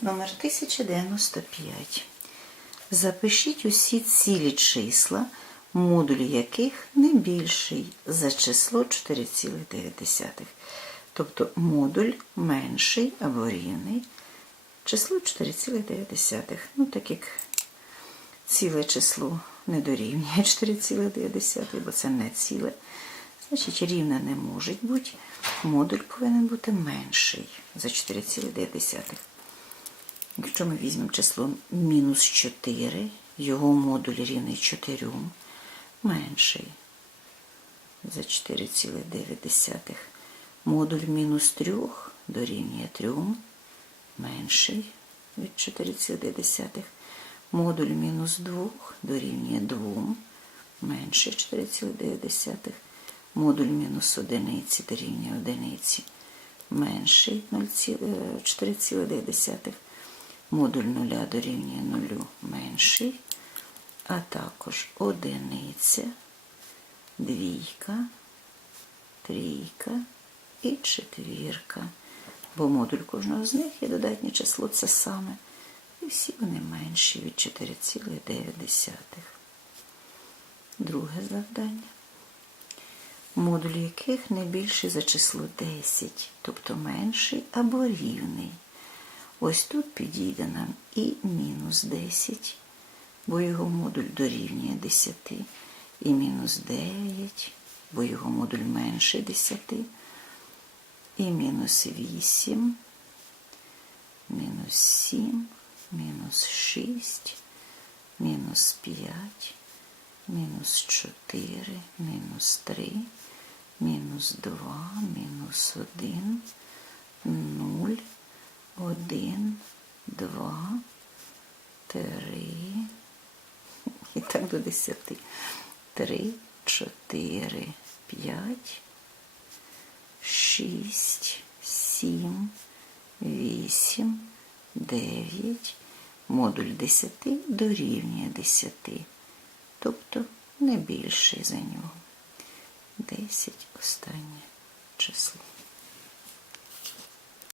Номер 1095. Запишіть усі цілі числа, модуль яких не більший за число 4,9. Тобто модуль менший або рівний число 4,9. Ну, так як ціле число не дорівнює 4,9, бо це не ціле. Значить, рівне не може бути. Модуль повинен бути менший за 4,9. Якщо ми візьмемо число мінус 4, його модуль рівний 4, менший за 4,9. Модуль мінус 3 дорівнює 3, менший від 4,9. Модуль мінус 2 дорівнює 2, менший 4,9. Модуль мінус 1 дорівнює 1, менший 4,9. Модуль 0 дорівнює 0 менший, а також одиниця, двійка, трійка і четвірка. Бо модуль кожного з них є додатнє число це саме. І всі вони менші від 4,9. Друге завдання. Модуль яких не більший за число 10, тобто менший або рівний. Ось тут підійде нам і мінус 10, бо його модуль дорівнює 10, і мінус 9, бо його модуль менше 10, і мінус 8, мінус 7, мінус 6, мінус 5, мінус 4, мінус 3, мінус 2, мінус 1, 0, один, два, три. І так до десяти. Три, чотири, п'ять, шість, сім, вісім, дев'ять. Модуль десяти дорівнює десяти. Тобто не більший за нього. Десять останнє число.